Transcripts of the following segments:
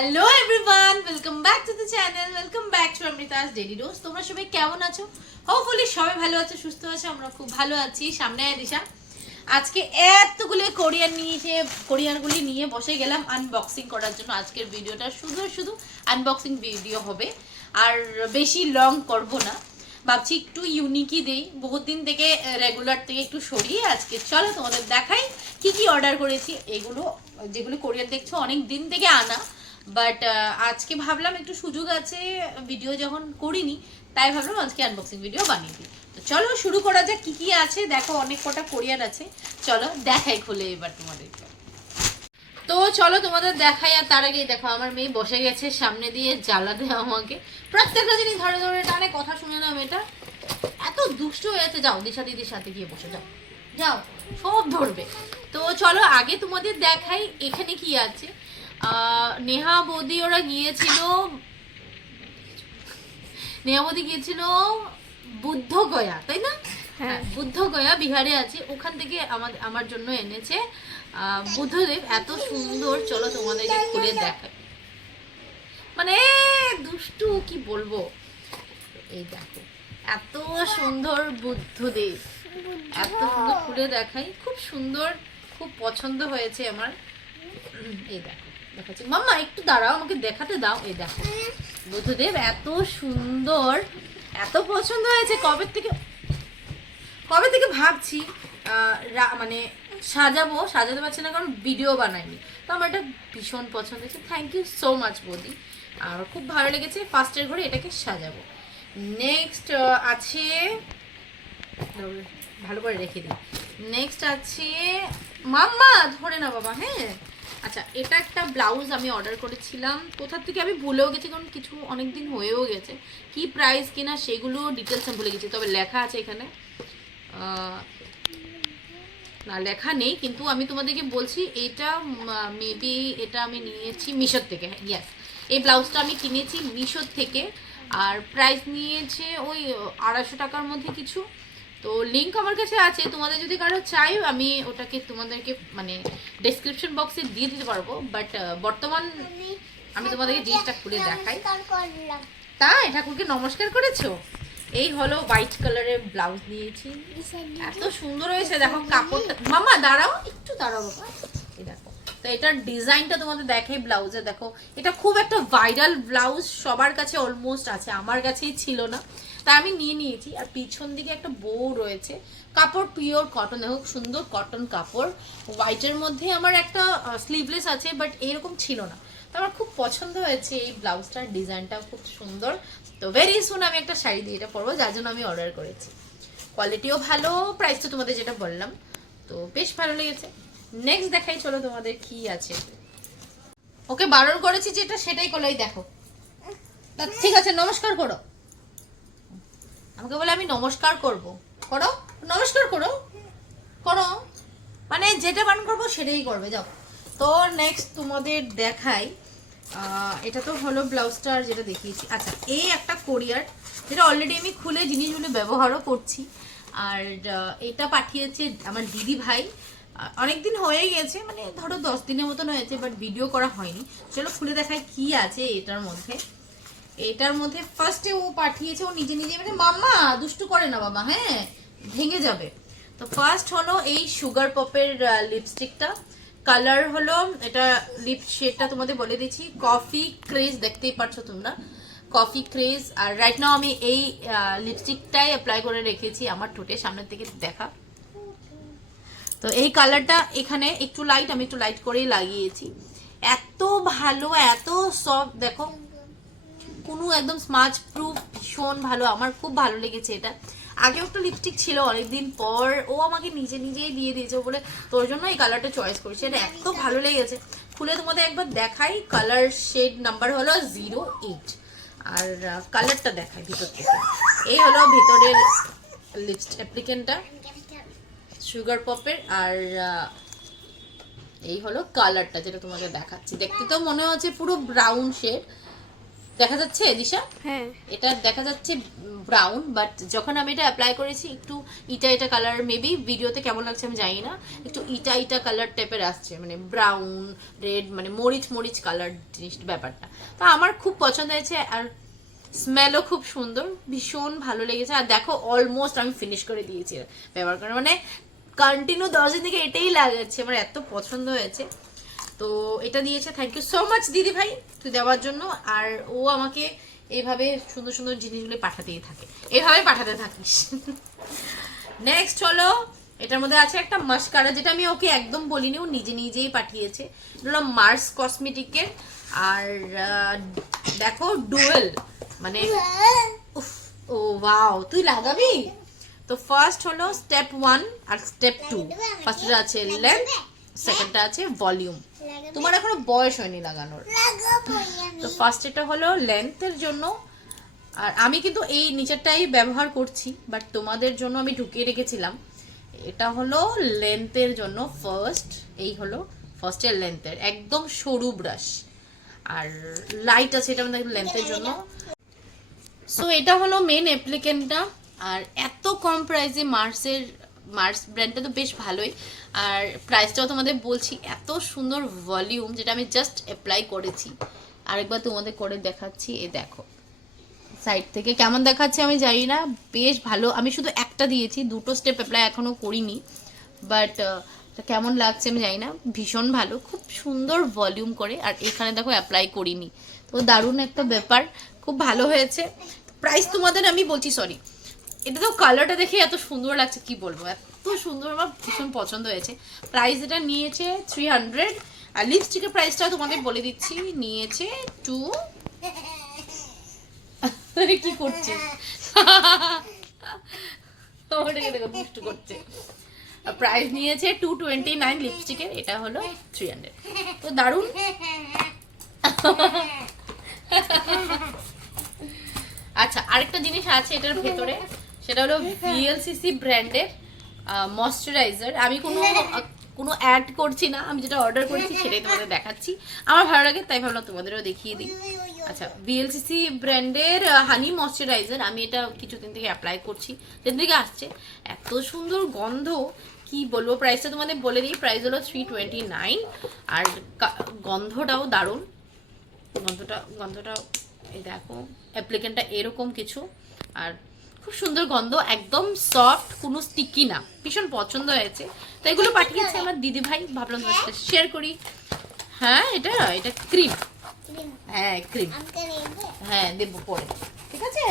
Hello everyone, welcome back to the channel, welcome back to Amrita's daily dose. তোমরা সবাই কেমন আছো? হোপফুলি সবাই ভালো আছো, সুস্থ আছো। আমরা খুব ভালো আছি। সামনে আয় দিশা। আজকে এতগুলো কোরিয়ানগুলি নিয়ে বসে গেলাম আনবক্সিং করার জন্য। আজকের ভিডিওটা শুধু শুধু আনবক্সিং ভিডিও হবে, আর বেশি লং করব না। ভাবছি একটু ইউনিকই দেই, বহুত দিন থেকে রেগুলার থেকে একটু সরিয়ে আজকে চলো তোমাদের দেখাই কি কি অর্ডার করেছি। এগুলো যেগুলো কোরিয়ান দেখছো অনেক দিন থেকে আনা, বাট আজকে ভাবলাম একটু সুযোগ আছে, ভিডিও যখন করিনি তাই ভাবলাম আজকে আনবক্সিং ভিডিও বানিয়ে দিই। তো চলো শুরু করা যাক। কি কি আছে দেখো, অনেক কটা কোরিয়ান আছে, চলো দেখাই খুলে এবার তোমাদেরকে। তো চলো তোমাদের দেখাই, আর তার আগেই দেখো আমার মেয়ে বসে গেছে সামনে দিয়ে জ্বালা দেয় আমাকে। প্রত্যেকটা জিনিস ধরে ধরে টানে, কথা শুনে না মেয়েটা, এত দুষ্ট হয়ে যাচ্ছে। যাও দিশা দিদির সাথে গিয়ে বসে যাও, যাও, সব ধরবে। তো চলো আগে তোমাদের দেখাই এখানে কি আছে। নেহা বৌদি ওরা গিয়েছিল, নেহা বৌদি গিয়েছিল বুদ্ধগয়া, তাই না? হ্যাঁ, বুদ্ধগয়া বিহারে আছে, ওখান থেকে আমার জন্য এনেছে বুদ্ধদেব। এত সুন্দর, চলো তোমাদেরকে খুলে দেখাই। মানে দুষ্টু কি বলবো, এই দেখো এত সুন্দর বুদ্ধদেব, এত সুন্দর, খুলে দেখাই। খুব সুন্দর, খুব পছন্দ হয়েছে আমার। এই দেখো দেখাচ্ছি, মাম্মা একটু দাঁড়াও, আমাকে দেখাতে দাও। এই দেখো বুদ্ধদেব এত সুন্দর, এত পছন্দ হয়েছে। কবে থেকে ভাবছি মানে সাজাতে পারছি না, কারণ ভিডিও বানাইনি। তো আমার এটা ভীষণ পছন্দ হয়েছে। থ্যাংক ইউ সো মাচ বৌদি, আর খুব ভালো লেগেছে। ফার্স্টের ঘরে এটাকে সাজাবো। নেক্সট আছে, ভালো করে রেখে দিই। নেক্সট আছে, মাম্মা ধরে না বাবা, হ্যাঁ। আচ্ছা, এটা একটা ব্লাউজ আমি অর্ডার করেছিলাম, কোথা থেকে আমি ভুলেও গেছি, কারণ কিছু অনেক দিন হয়েও গেছে। কি প্রাইস কিনা সেগুলো ডিটেলস আমি ভুলে গেছি, তবে লেখা আছে এখানে। না লেখা নেই, কিন্তু আমি তোমাদেরকে বলছি এটা মেবি এটা আমি নিয়েছি মিশোর থেকে। ইয়াস, এই ব্লাউজটা আমি কিনেছি মিশোর থেকে, আর প্রাইস নিয়েছে ওই 250 টাকার মধ্যে কিছু। তো লিঙ্ক আমার কাছে আছে, তোমাদের যদি কারো চাই আমি ওটাকে তোমাদেরকে মানে ডেসক্রিপশন বক্সে দিয়ে দিতে পারবো। বাট বর্তমান আমি তোমাদেরকে জিনিসটা খুলে দেখাই। তাই ঠাকুরকে নমস্কার করেছো? এই হলো হোয়াইট কালারের ব্লাউজ নিয়েছি, এত সুন্দর হয়েছে। দেখো কাপড়টা, মামা দাঁড়াও, একটু দাঁড়াও বাবা। এই দেখো, তো এটার ডিজাইনটা তোমাদের দেখাই। ব্লাউজে দেখো, এটা খুব একটা ভাইরাল ব্লাউজ, সবার কাছে অলমোস্ট আছে, আমার কাছেই ছিল না, তাই আমি নিয়ে নিয়েছি। আর পিছন দিকে একটা বউ রয়েছে, কাপড় পিওর কটন, দেখো সুন্দর কটন কাপড়। হোয়াইটের মধ্যে আমার একটা স্লিভলেস আছে, বাট এরকম ছিল না। তো আমার খুব পছন্দ হয়েছে এই ব্লাউজটার, ডিজাইনটাও খুব সুন্দর। তো ভেরি সুন আমি একটা শাড়ি দিয়ে এটা পরবো, যার জন্য আমি অর্ডার করেছি। কোয়ালিটিও ভালো, প্রাইস তো তোমাদের যেটা বললাম, তো বেশ ভালো লেগেছে। নেক্সট দেখাই চলো তোমাদের কি আছে। ওকে বারণ করেছি যেটা সেটাই করলো, এই দেখো। ঠিক আছে, নমস্কার করো। আমাকে বলে আমি নমস্কার করব, করো, নমস্কার করো, করো, মানে যেটা বারণ করবো সেটাই করবে, যাও। তো নেক্সট তোমাদের দেখাই, এটা তো হলো ব্লাউজটার যেটা দেখিয়েছি। আচ্ছা, এই একটা কোরিয়ার, যেটা অলরেডি আমি খুলে জিনিসগুলো ব্যবহারও করছি। আর এটা পাঠিয়েছে আমার দিদি ভাই, অনেকদিন হয়ে গেছে, মানে ধরো 10 দিনের মতন হয়েছে, বাট ভিডিও করা হয়নি। চলো খুলে দেখাই কি আছে এটার মধ্যে। এটার মধ্যে ফার্স্টে ও পাঠিয়েছে, ও নিজে নিজে, মানে মাম্মা দুষ্টু করে না বাবা, হ্যাঁ ভেঙে যাবে। তো ফার্স্ট হলো এই সুগার পপের লিপস্টিকটা। কালার হলো, এটা লিপ শেডটা তোমাদের বলে দিচ্ছি, কফি ক্রেজ, দেখতেই পাচ্ছ তোমরা, কফি ক্রেজ। আর রাইট নাও আমি এই লিপস্টিকটাই অ্যাপ্লাই করে রেখেছি আমার ঠোঁটের সামনের থেকে দেখা। তো এই কালারটা এখানে একটু লাইট, আমি একটু লাইট করেই লাগিয়েছি। এত ভালো, এত সফট, দেখো কোনো একদম স্মাচ প্রুফ, ভীষণ ভালো, আমার খুব ভালো লেগেছে এটা। আগেও একটা লিপস্টিক ছিল, অনেকদিন পর ও আমাকে নিজেই দিয়ে দিয়েছে, বলে তোর জন্য এই কালারটা চয়েস করেছি। এটা এত ভালো লেগেছে, খুলে তোমাদের একবার দেখাই। কালার শেড নাম্বার হলো 08, আর কালারটা দেখাই ভিতর থেকে। এই হলো ভিতরের লিপস্টিক অ্যাপ্লিকেন্টটা সুগার পপের, আর এই হলো কালারটা যেটা তোমাকে দেখাচ্ছি। দেখতে তো মনে হচ্ছে পুরো ব্রাউন শেড, দেখা যাচ্ছে দিশা? হ্যাঁ এটা দেখা যাচ্ছে ব্রাউন, বাট যখন আমি এটা অ্যাপ্লাই করেছি একটু ইটা ইটা কালার, মেবি ভিডিওতে কেমন লাগছে আমি জানি না, একটু ইটা ইটা কালার টাইপের আসছে, মানে ব্রাউন রেড, মানে মরিচ মরিচ কালার জিনিস ব্যাপারটা। তো আমার খুব পছন্দ হয়েছে, আর স্মেলও খুব সুন্দর, ভীষণ ভালো লেগেছে। আর দেখো অলমোস্ট আমি ফিনিশ করে দিয়েছি ব্যবহার করে, মানে কন্টিনিউ 10 দিন থেকে এটাই লাগাচ্ছে, আমার এত পছন্দ হয়েছে। তো এটা দিয়েছে, থ্যাংক ইউ সো মাচ দিদি ভাই তুই দেওয়ার জন্য। আর ও আমাকে এইভাবে সুন্দর সুন্দর জিনিসগুলো পাঠাতেই থাকে, এভাবে পাঠাতে থাকিস। নেক্সট হলো, এটার মধ্যে আছে একটা মাস্কারা, যেটা আমি ওকে একদম বলিনি, ও নিজে নিজেই পাঠিয়েছে। এটা হলো মার্স কসমেটিকের। আর দেখো ডুয়েল, মানে উফ, ও ওয়াও, তুই লাগাবি? তো ফার্স্ট হলো স্টেপ 1 আর স্টেপ 2। ফার্স্টে আছে লেন্থ, সেকেন্ডটা আছে ভলিউম। তোমার এখনো বয়স হয়নি লাগানোর। তো ফার্স্ট এটা হলো লেন্থের জন্য, আর আমি কিন্তু এই নিচেরটাই ব্যবহার করছি, বাট তোমাদের জন্য আমি ঢুকিয়ে রেখেছিলাম। এটা হলো লেন্থের জন্য ফার্স্ট, এই হলো ফার্স্টের লেন্থের একদম সরু ব্রাশ, আর লাইট আছে এটা আমাদের লেন্থের জন্য। সো এটা হলো মেন অ্যাপ্লিকেন্টটা। আর এত কম প্রাইসে মার্স ব্র্যান্ডটা তো বেশ ভালোই, আর প্রাইসটাও তোমাদের বলছি, এত সুন্দর ভলিউম, যেটা আমি জাস্ট অ্যাপ্লাই করেছি। আরেকবার তোমাদের করে দেখাচ্ছি, এই দেখো সাইড থেকে কেমন দেখাচ্ছে আমি জানি না, বেশ ভালো। আমি শুধু একটা দিয়েছি, দুটো স্টেপ অ্যাপ্লাই এখনও করিনি, বাট কেমন লাগছে আমি জানি না, ভীষণ ভালো, খুব সুন্দর ভলিউম করে। আর এখানে দেখো অ্যাপ্লাই করিনি, তো দারুণ একটা ব্যাপার, খুব ভালো হয়েছে। প্রাইস তোমাদের আমি বলছি, সরি, এটা তো কালারটা দেখে এত সুন্দর লাগছে, কি বলবো, এত সুন্দর, আমার ভীষণ পছন্দ হয়েছে। প্রাইস এটা নিয়েছে 300, আর লিপস্টিকের প্রাইসটা তোমাদের বলে দিচ্ছি, নিয়েছে 2। কি করছে দুষ্টু করছে। প্রাইস নিয়েছে 229 লিপস্টিকের, এটা হলো 300। তো দারুণ। আচ্ছা, আরেকটা জিনিস আছে এটার ভেতরে, সেটা হলো ভিএলসিসি ব্র্যান্ডের ময়শ্চারাইজার। আমি কোনো অ্যাড করছি না, আমি যেটা অর্ডার করেছি সেটাই তোমাদের দেখাচ্ছি, আমার ভালো লাগে তাই ভাবলাম তোমাদেরও দেখিয়ে দিই। আচ্ছা, ভিএলসিসি ব্র্যান্ডের হানি ময়শ্চারাইজার, আমি এটা কিছুদিন থেকে অ্যাপ্লাই করছি, যেদিন থেকে আসছে, এত সুন্দর গন্ধ, কি বলবো। প্রাইসটা তোমাদের বলে দিই, প্রাইস হলো 329, আর গন্ধটাও দারুণ, গন্ধটা এই দেখো, অ্যাপ্লিকেন্টটা এরকম কিছু, আর খুব সুন্দর গন্ধ, একদম সফট, কোনো স্টিকি না, ভীষণ পছন্দ হয়েছে। তো এগুলো পাঠিয়েছে আমার দিদি ভাই, ভাবলাম তোমার সাথে শেয়ার করি। হ্যাঁ, এটা ক্রিম, হ্যাঁ ক্রিম, হ্যাঁ দেবো পরে, ঠিক আছে?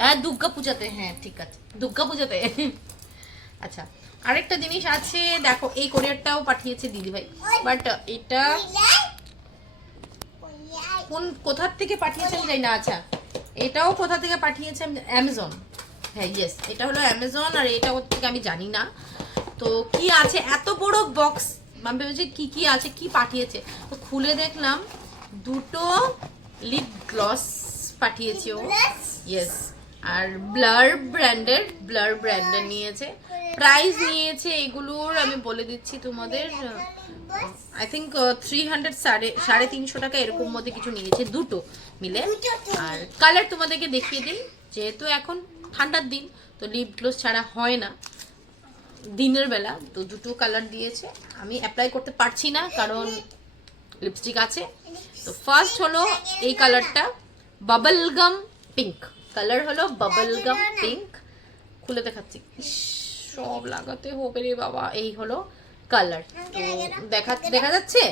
হ্যাঁ দুর্গা পূজাতে, হ্যাঁ ঠিক আছে দুর্গা পূজাতে। আচ্ছা, আরেকটা জিনিস আছে, দেখো এই কোরিয়ারটাও পাঠিয়েছে দিদি ভাই, বাট এটা কোথা থেকে পাঠিয়েছে আমি জানি না। আচ্ছা, এটাও কোথা থেকে পাঠিয়েছে, অ্যামাজন, হ্যাঁ ইয়েস, এটা হলো অ্যামাজন, আর এটা ওর থেকে আমি জানি না। তো কি আছে এত বড় বক্স, আমি ভেবেছি কি কি আছে, কি পাঠিয়েছে, তো খুলে দেখলাম দুটো লিপ গ্লস পাঠিয়েছে ও, ইয়েস, আর ব্লার ব্র্যান্ডের নিয়েছে। প্রাইস নিয়েছে এগুলোর আমি বলে দিচ্ছি তোমাদের, আই থিঙ্ক 300, 350 টাকা এরকম মধ্যে কিছু নিয়েছে, দুটো মিলে। আর কালার তোমাদেরকে দেখিয়ে দিই, যেহেতু এখন ঠান্ডার দিন, তো লিপ গ্লস ছাড়া হয় না দিনের বেলা, তো দুটো কালার দিয়েছে। আমি অ্যাপ্লাই করতে পারছি না কারণ লিপস্টিক আছে। তো ফার্স্ট হলো এই কালারটা, বাবল গাম পিঙ্ক, কালার হলো বাবল গাম পিঙ্ক, খুলে দেখাচ্ছি, সব লাগাতে হবে রে বাবা। এই হলো কালার, তো দেখা যাচ্ছে,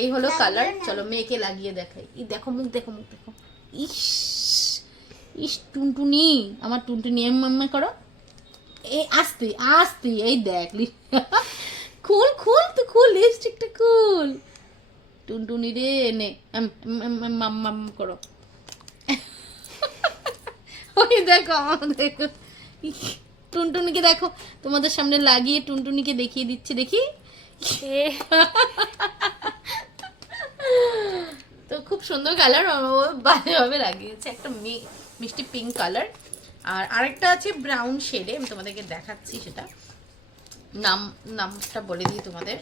এই হলো কালার। চলো মেয়েকে লাগিয়ে দেখাই, এই দেখো মুখ দেখো, ইস ইস টুনটুনি, আমার টুনটুনি এম করো, এই আস্তে আস্তে, এই দেখ, খুল তুই খুল, লিপস্টিকটা খুল, টুনটুনি রে, নে মাম করো। ওই দেখো, দেখো টুনটুনিকে দেখো, তোমাদের সামনে লাগিয়ে টুনটুনিকে দেখিয়ে দিচ্ছে, দেখি। তো খুব সুন্দর কালার, ভালোভাবে লাগিয়েছে, একটা মিষ্টি পিঙ্ক কালার। আর আরেকটা আছে ব্রাউন শেডে, আমি তোমাদেরকে দেখাচ্ছি, সেটা নামটা বলে দিই তোমাদের,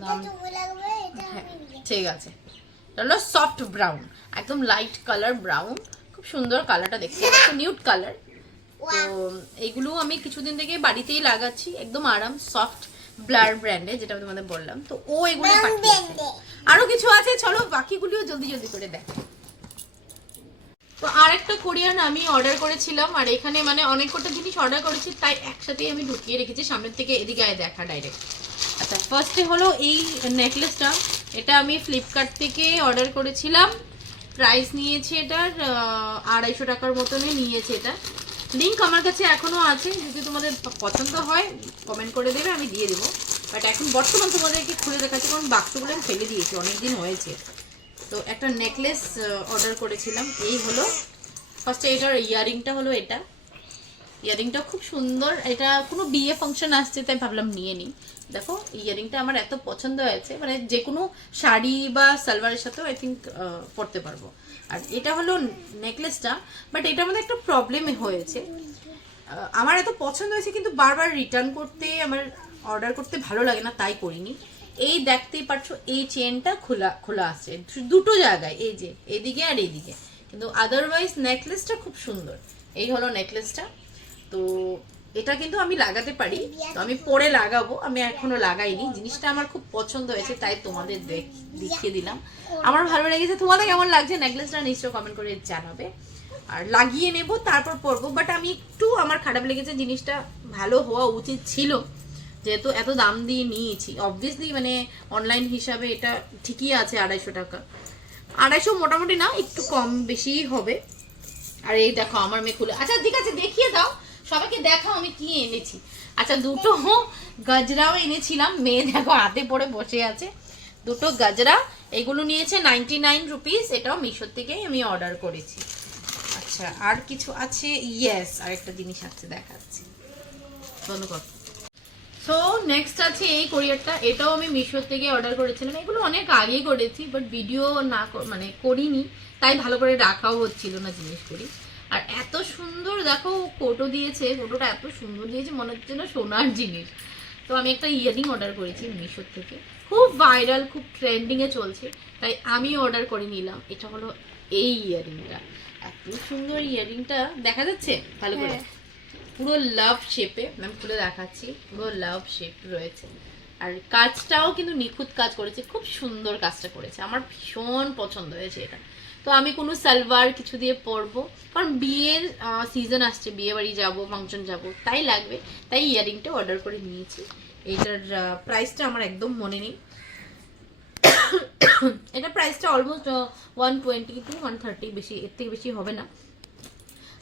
নাম, হ্যাঁ ঠিক আছে, এটা হলো সফট ব্রাউন, একদম লাইট কালার ব্রাউন, খুব সুন্দর কালারটা দেখতে পাচ্ছি, নিউড কালার। তো এইগুলো আমি কিছুদিন থেকে বাড়িতেই লাগাচ্ছি, একদম আরাম, সফট ব্লার ব্র্যান্ডে, যেটা আমি তোমাদের বললাম। তো ও এগুলো পাঠিয়েছে, আরো কিছু আছে, চলো বাকিগুলিও জলদি জলদি করে দেখো। তো আর একটা কোরিয়ান আমি অর্ডার করেছিলাম, আর এখানে মানে অনেক কটা জিনিস অর্ডার করেছি, তাই একসাথেই আমি ঢুকিয়ে রেখেছি, সামনের থেকে এদিকে আয় দেখা ডাইরেক্ট। আচ্ছা, ফার্স্টে হলো এই নেকলেসটা, এটা আমি ফ্লিপকার্ট থেকে অর্ডার করেছিলাম। প্রাইস নিয়েছে এটার 250 টাকার মতনই নিয়েছে। এটা লিঙ্ক আমার কাছে এখনো আছে, যদি তোমাদের পছন্দ হয় কমেন্ট করে দেবে, আমি দিয়ে দেবো। বাট এখন বর্তমান তোমাদেরকে খুলে দেখাচ্ছি, কারণ বাক্সগুলো আমি ফেলে দিয়েছি, অনেকদিন হয়েছে। তো একটা নেকলেস অর্ডার করেছিলাম, এই হলো ফার্স্টে। এটার ইয়ারিংটা হলো এটা, ইয়ারিংটা খুব সুন্দর, এটা কোনো বিয়ে ফাংশন আসছে তাই ভাবলাম নিয়ে নিই। দেখো ইয়ারিংটা আমার এত পছন্দ হয়েছে, মানে যে কোনো শাড়ি বা সালোয়ারের সাথেও আই থিঙ্ক পরতে পারবো। আর এটা হলো নেকলেসটা, বাট এটার মধ্যে একটা প্রবলেম হয়েছে, আমার এত পছন্দ হয়েছে কিন্তু বারবার রিটার্ন করতে, আমার অর্ডার করতে ভালো লাগে না, তাই করিনি। এই দেখতেই পারছো, এই চেনটা খোলা খোলা আছে দুটো জায়গায়, এই যে এদিকে আর এইদিকে, কিন্তু আদারওয়াইজ নেকলেসটা খুব সুন্দর। এই হলো নেকলেসটা। তো এটা কিন্তু আমি লাগাতে পারি, তো আমি পরে লাগাবো, আমি এখনো লাগাইনি। জিনিসটা আমার খুব পছন্দ হয়েছে, তাই তোমাদের দেখিয়ে দিলাম। আমার ভালো লেগেছে, তোমাদের কেমন লাগছে নেকলেসটা নিশ্চয়ই কমেন্ট করে জানাবে। আর লাগিয়ে নেব, তারপর পরবো। বাট আমি একটু, আমার খারাপ লেগেছে, জিনিসটা ভালো হওয়া উচিত ছিল, যেহেতু এত দাম দিয়ে নিয়েছি। অবভিয়াসলি মানে অনলাইন হিসাবে এটা ঠিকই আছে 250 টাকা, 250 মোটামুটি না, একটু কম বেশিই হবে। আর এই দেখো আমার মেয়ে খুলে, আচ্ছা ঠিক আছে দেখিয়ে দাও, সবাইকে দেখাও আমি কি এনেছি। আচ্ছা, দুটো গজরাও এনেছিলাম, মেয়ে দেখো হাতে পড়ে বসে আছে, দুটো গজরা। এগুলো নিয়েছে 99 রুপিস, এটাও মিশোর থেকেই আমি অর্ডার করেছি। আচ্ছা, আর কিছু আছে, ইয়েস আরেকটা জিনিস আছে, দেখাচ্ছি, বন্ধ কর। সো নেক্সট আছে এই কোরিয়ারটা, এটাও আমি মিশোর থেকে অর্ডার করেছিলাম। এগুলো অনেক আগে করেছি, বাট ভিডিও না মানে করিনি, তাই ভালো করে রাখাও হচ্ছিল না জিনিসগুলি। আর এত সুন্দর দেখো কোটো দিয়েছে, কোটোটা এত সুন্দর দিয়েছে, মনে হচ্ছে না সোনার জিনিস। তো আমি একটা ইয়ারিং অর্ডার করেছি মিশোর থেকে, খুব ভাইরাল, খুব ট্রেন্ডিংয়ে চলছে, তাই আমি অর্ডার করে নিলাম। এটা হলো এই ইয়ারিংটা, এত সুন্দর ইয়ারিংটা, দেখা যাচ্ছে ভালো করে, পুরো লাভ শেপে, আমি খুলে দেখাচ্ছি, পুরো লাভ শেপ রয়েছে। আর কাজটাও কিন্তু নিখুঁত কাজ করেছে, খুব সুন্দর কাজটা করেছে, আমার ভীষণ পছন্দ হয়েছে এটা। তো আমি কোনো সালোয়ার কিছু দিয়ে পরবো, কারণ বিয়ের সিজন আসছে, বিয়ে বাড়ি যাবো, ফাংশন যাব, তাই লাগবে, তাই ইয়ারিংটা অর্ডার করে নিয়েছি। এটার প্রাইসটা আমার একদম মনে নেই, এটা প্রাইসটা অলমোস্ট 120 to 130, বেশি, এর থেকে বেশি হবে না।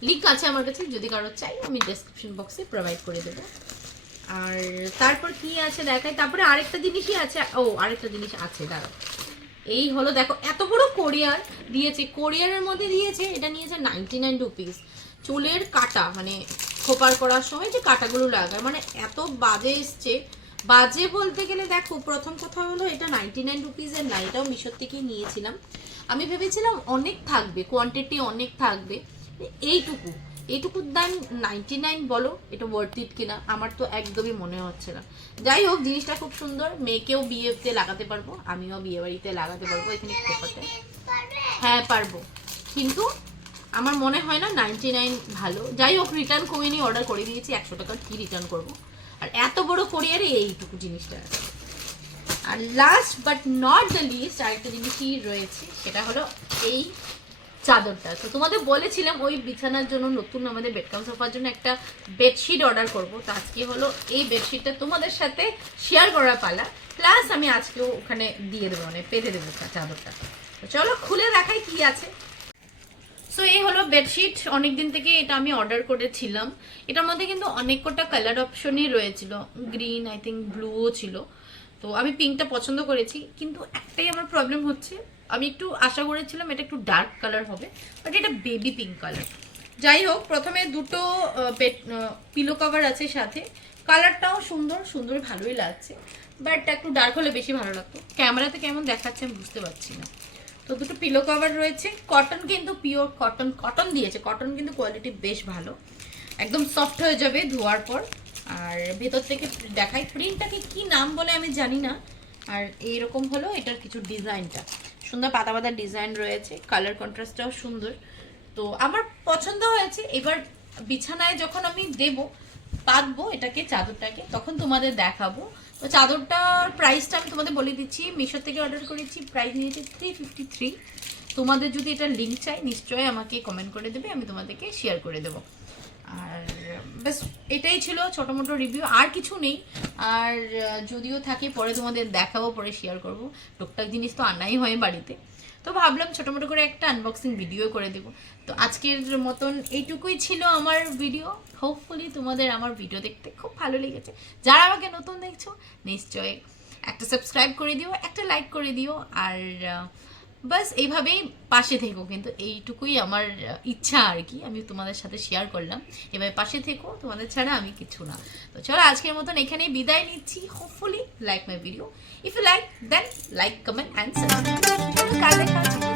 লিঙ্ক আছে আমার কাছে, যদি কারো চাই আমি ডেসক্রিপশন বক্সে প্রোভাইড করে দেবো। আর তারপর কি আছে দেখাই, তারপরে আরেকটা জিনিসই আছে, আরেকটা জিনিস আছে, দাঁড়াও। এই হলো দেখো, এত বড় কোরিয়ার দিয়েছে, কোরিয়ারের মধ্যে দিয়েছে, এটা নিয়েছে 99 রুপিস। চুলের কাটা, মানে খোপার করার সময় যে কাটাগুলো লাগায়, মানে এত বাজে এসছে। বাজে বলতে গেলে দেখো, প্রথম কথা হলো এটা 99 রুপিসের না, এটাও মিশোর থেকেই নিয়েছিলাম। আমি ভেবেছিলাম অনেক থাকবে, কোয়ান্টিটি অনেক থাকবে, এইটুকুর দাম 99, বলো এটা ওয়ার্থ ইট কিনা? আমার তো একদমই মনে হচ্ছে না। যাই হোক, জিনিসটা খুব সুন্দর, মেয়েকেও বিয়েতে লাগাতে পারবো, আমিও বিয়ে বাড়িতে লাগাতে পারবো, এখানে খোপাতে। হ্যাঁ পারবো, কিন্তু আমার মনে হয় না 99 ভালো। যাই হোক, রিটার্ন করিনি, অর্ডার করে দিয়েছি, 100 টাকা কি রিটার্ন করবো। আর এত বড় কোরিয়ারে এইটুকু জিনিসটা আছে। আর last but not the list আরেকটা জিনিসই রয়েছে, সেটা হলো এই চাদরটা। তো তোমাদের বলেছিলাম ওই বিছানার জন্য নতুন আমাদের বেডকাম সোফার জন্য একটা বেডশিট অর্ডার করব, তো আজকে হলো এই বেডশিটটা তোমাদের সাথে শেয়ার করার পালা, প্লাস আমি আজকেও ওখানে দিয়ে দেবো, মানে পেতে দেবো চাদরটা। তো চলো খুলে দেখাই কি আছে। সো এই হলো বেডশিট, অনেকদিন থেকে এটা আমি অর্ডার করেছিলাম। এটার মধ্যে কিন্তু অনেক কটা কালার অপশনই রয়েছিল, গ্রিন, আই থিঙ্ক ব্লুও ছিল। তো আমি পিঙ্কটা পছন্দ করেছি, কিন্তু একটাই আমার প্রবলেম হচ্ছে, আমি একটু আশা করেছিলাম এটা একটু ডার্ক কালার হবে, বাট এটা বেবি পিঙ্ক কালার। যাই হোক, প্রথমে দুটো পিলো কভার আছে সাথে, কালারটাও সুন্দর সুন্দর, ভালোই লাগছে, বাট একটু ডার্ক হলে বেশি ভালো লাগতো। ক্যামেরাতে কেমন দেখাচ্ছে আমি বুঝতে পারছি না। তো দুটো পিলো কভার রয়েছে, কটন, কিন্তু পিওর কটন দিয়েছে, কটন কিন্তু কোয়ালিটি বেশ ভালো, একদম সফট হয়ে যাবে ধোয়ার পর। আর ভেতর থেকে দেখাই, প্রিন্টটাকে কি নাম বলে আমি জানি না। আর এইরকম হলো এটার কিছু ডিজাইনটা, সুন্দর পাতা পাতা ডিজাইন রয়েছে, কালার কন্ট্রাস্টটাও সুন্দর। তো আমার পছন্দ হয়েছে। এবার বিছানায় যখন আমি দেবো, পাতবো এটাকে, চাদরটাকে, তখন তোমাদের দেখাবো। তো চাদরটার প্রাইসটা আমি তোমাদের বলে দিচ্ছি। মিশো থেকে অর্ডার করেছি, প্রাইস নিয়েছে 353। তোমাদের যদি এটা লিঙ্ক চাই নিশ্চয়ই আমাকে কমেন্ট করে দেবে, আমি তোমাদেরকে শেয়ার করে দেবো। আর বেশ এটাই ছিল ছোটো মোটো রিভিউ, আর কিছু নেই। আর যদিও থাকে পরে তোমাদের দেখাবো, পরে শেয়ার করবো। টুকটাক জিনিস তো আনাই হয় বাড়িতে, তো ভাবলাম ছোটো মোটো করে একটা আনবক্সিং ভিডিও করে দেবো। তো আজকের মতন এইটুকুই ছিল আমার ভিডিও। হোপফুলি তোমাদের আমার ভিডিও দেখতে খুব ভালো লেগেছে। যারা আমাকে নতুন দেখছো নিশ্চয়ই একটা সাবস্ক্রাইব করে দিও, একটা লাইক করে দিও। আর বাস এইভাবেই পাশে থেকো, কিন্তু এইটুকুই আমার ইচ্ছা আর কি, আমি তোমাদের সাথে শেয়ার করলাম। এবার পাশে থেকো, তোমাদের ছাড়া আমি কিছু না। তো চলো আজকের মতন এখানেই বিদায় নিচ্ছি। Hopefully like my video. If you like then like, comment and subscribe. কাল দেখা